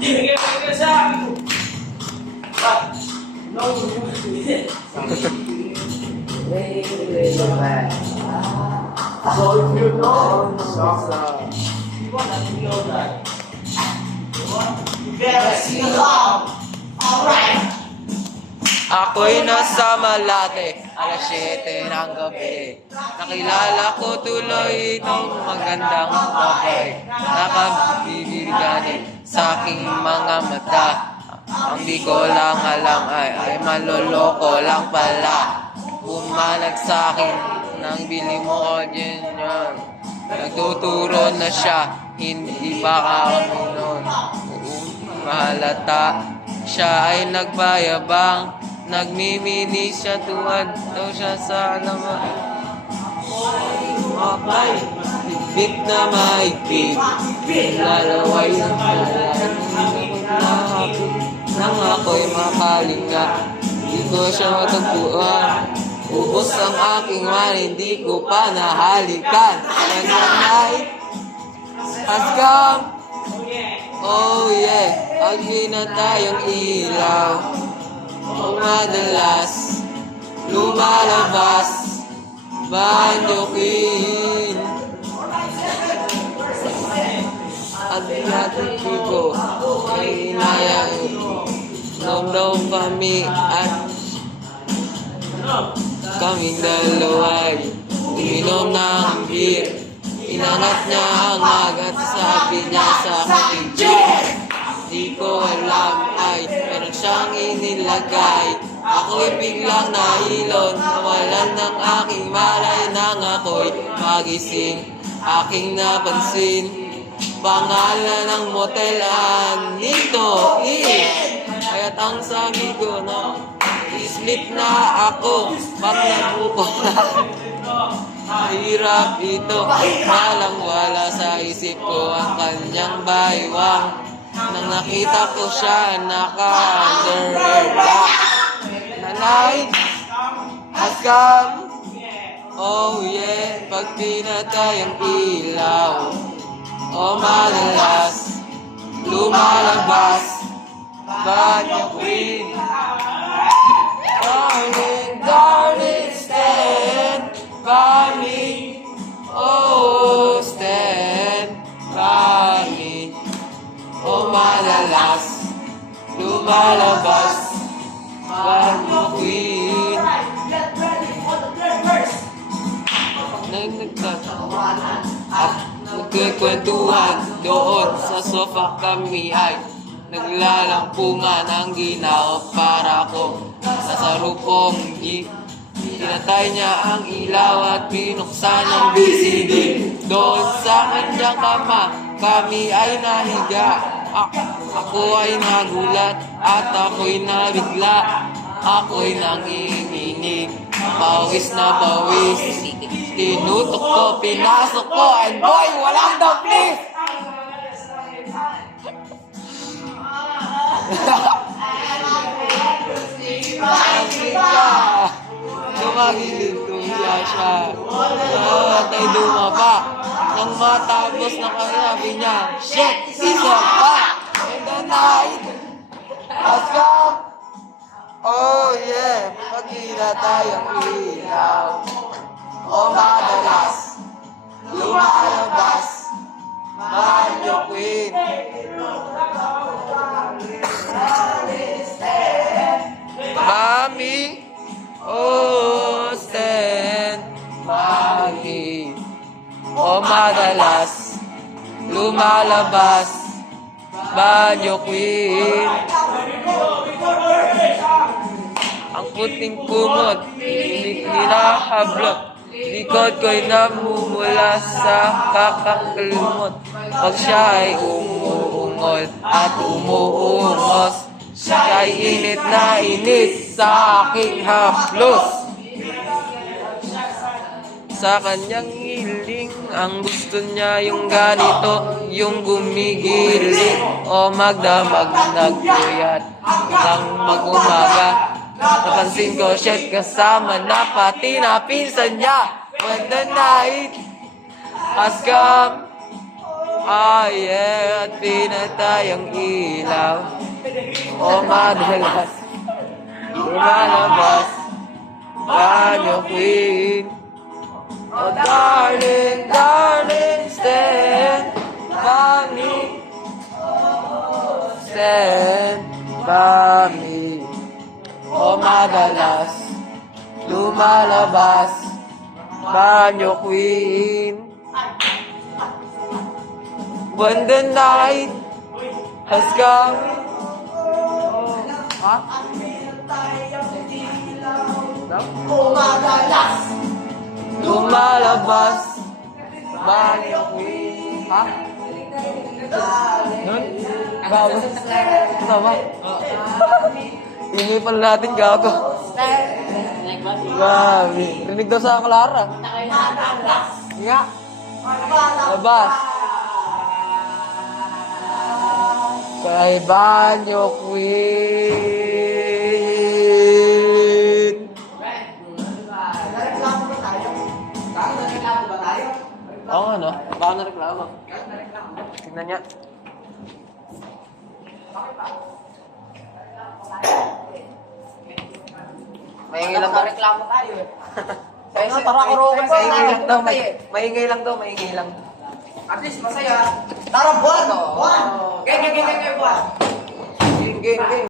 Bigay sa akin. No. So if you know, you want to know that. You better sing along. Alright. Ako'y nasa Malate, alas 7 ng gabi. Nakilala ko tuloy itong magandang babae. Nakabibiganin sa aking mga mata. Ang di ko lang alam ay maloloko lang pala. Bumanag sa akin nang bili mo ko dyan yan. Nagtuturo na siya, hindi pa kami nun. Mahalata, siya ay nagbayabang. Nagmimini siya, tuwad daw siya sa alaman. Mapay, higpit na maigpit. Lalaway ng kalan. Nang ako'y makalinga, di ko siya matagpuan. Ubos ang aking man, hindi ko pa nahalikan. Nag-night has come. Oh yeah, agli na tayong ilaw. O madalas lumalabas Banyo Queen. At natin ko ay inayang nom-nom kami at kaming dalaway uminom ng beer. Inangat niya ang agat, sabi niya sa akin, cheers! Di ko alam ay meron siyang inilagay. Ako'y biglang nahilon, nawalan ng aking malay nang ako'y magising. Aking napansin, pangalan ng motel Anito Inn. Kaya't ang sabi ko na split na ako pag nabuko. Mahirap ito, walang wala sa isip ko ang kanyang baywang. Nang nakita ko siya, naka-underwear. The night has come. Oh yeah, pag pinatay ang ilaw. Oh madalas lumalabas Banyo Queen. Darling, darling, stand by me. Oh, stand by me. O madalas lumalabas Banyo Queen. Nang nagtatawanan at nagkikwentuhan doon sa sofa, kami ay naglalampungan. Ang ginawa para ko nasa rupong jeep. Pinatay niya ang ilaw at binuksan ang VCD. Doon sa kanyang kama kami ay nahiga. Ako ay nagulat at ako'y nabigla. Ako'y nanginginig, pawis na pawis. Tinutok ko, pinasok ko, and boy, walang daplis! Tumagilid ko siya. At ay dumaba. Nang matapos na kanabi niya, shit, isa pa! And the night has come. Oh yeah, pagkita tayong ilaw. O madalas lumalabas Banyo Queen. Mami, oh stand by me. O madalas lumalabas Banyo Queen. Ang puting kumot, hindi ninahablot. Likod ko'y namumula sa kakakalumot. Pag siya ay umuungol at umuungos, siya ay init na init sa aking haplos. Sa kanyang hiling, ang gusto niya yung ganito, yung gumigiling o magdamag nagpuyat ng mag-umaga. Napansin ko shit kasama na pati na pinsan niya. When the night has come. at pinatay ang ilaw. O madalas lumalabas banyo queen. Oh darling, darling, stand by me. Stand by me. O madalas lumalabas banyo queen. When the night has come. Ha? Lumalabas banyo queen. Ha? Nun? Gago. Tama. Inipan natin gago. Grabe. Rinig daw sa Clara. Nga. Labas. Kay banyo queen. Nareklamo ba tayo? Nareklamo ba tayo? Oo nga no? Baka nareklamo. Tignan niya. Maingay lang daw. Nareklamo tayo eh. Tara kurugan sa maingay lang daw. Maingay lang daw. Maingay lang. At least masaya. Tara, buwan! Buwan! Game, buwan! Game, game, game.